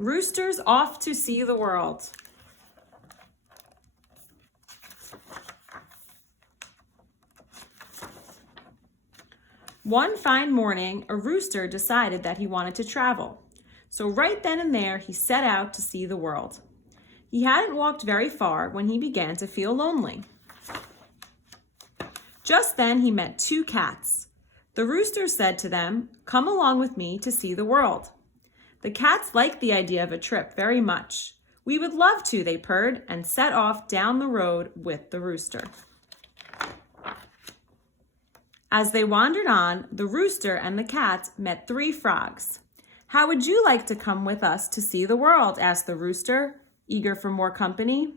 Roosters off to see the world. One fine morning, a rooster decided that he wanted to travel. So right then and there, he set out to see the world. He hadn't walked very far when he began to feel lonely. Just then, he met two cats. The rooster said to them, "Come along with me to see the world." The cats liked the idea of a trip very much. "We would love to," they purred, and set off down the road with the rooster. As they wandered on, the rooster and the cats met three frogs. "How would you like to come with us to see the world?" asked the rooster, eager for more company.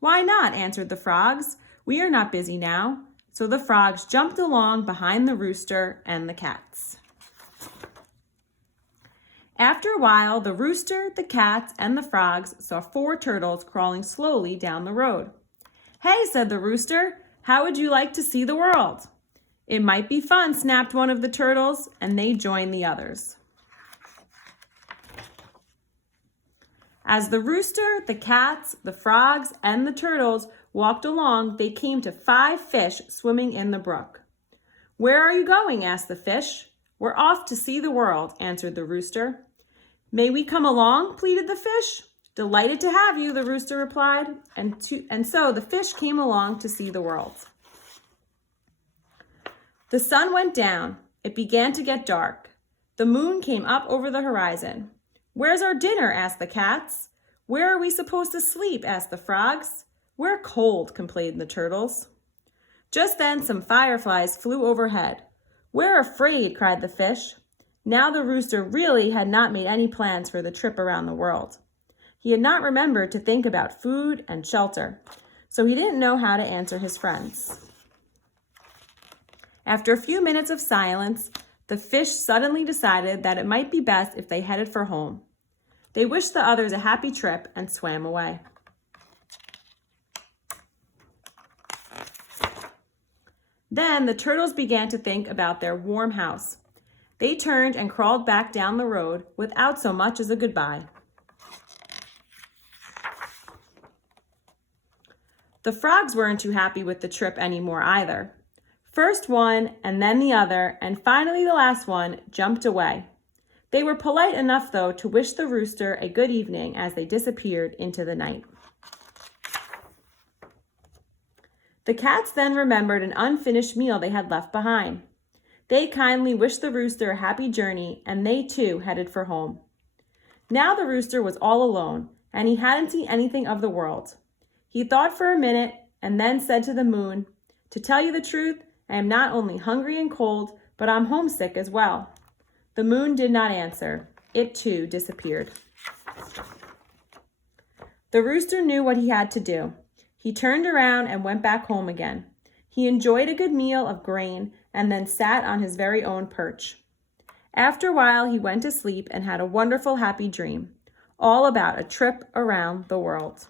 "Why not?" answered the frogs. "We are not busy now." So the frogs jumped along behind the rooster and the cats. After a while, the rooster, the cats, and the frogs saw four turtles crawling slowly down the road. "Hey," said the rooster, "how would you like to see the world?" "It might be fun," snapped one of the turtles, and they joined the others. As the rooster, the cats, the frogs, and the turtles walked along, they came to 5 fish swimming in the brook. "Where are you going?" asked the fish. "We're off to see the world," answered the rooster. "May we come along?" pleaded the fish. "Delighted to have you," the rooster replied, and so the fish came along to see the world. The sun went down. It began to get dark. The moon came up over the horizon. "Where's our dinner?" asked the cats. "Where are we supposed to sleep?" asked the frogs. "We're cold," complained the turtles. Just then some fireflies flew overhead. "We're afraid," cried the fish. Now the rooster really had not made any plans for the trip around the world. He had not remembered to think about food and shelter, so he didn't know how to answer his friends. After a few minutes of silence, the fish suddenly decided that it might be best if they headed for home. They wished the others a happy trip and swam away. Then the turtles began to think about their warm house. They turned and crawled back down the road without so much as a goodbye. The frogs weren't too happy with the trip anymore either. First one, and then the other, and finally the last one jumped away. They were polite enough, though, to wish the rooster a good evening as they disappeared into the night. The cats then remembered an unfinished meal they had left behind. They kindly wished the rooster a happy journey, and they too headed for home. Now the rooster was all alone, and he hadn't seen anything of the world. He thought for a minute and then said to the moon, "To tell you the truth, I am not only hungry and cold, but I'm homesick as well." The moon did not answer. It too disappeared. The rooster knew what he had to do. He turned around and went back home again. He enjoyed a good meal of grain and then sat on his very own perch. After a while, he went to sleep and had a wonderful, happy dream, all about a trip around the world.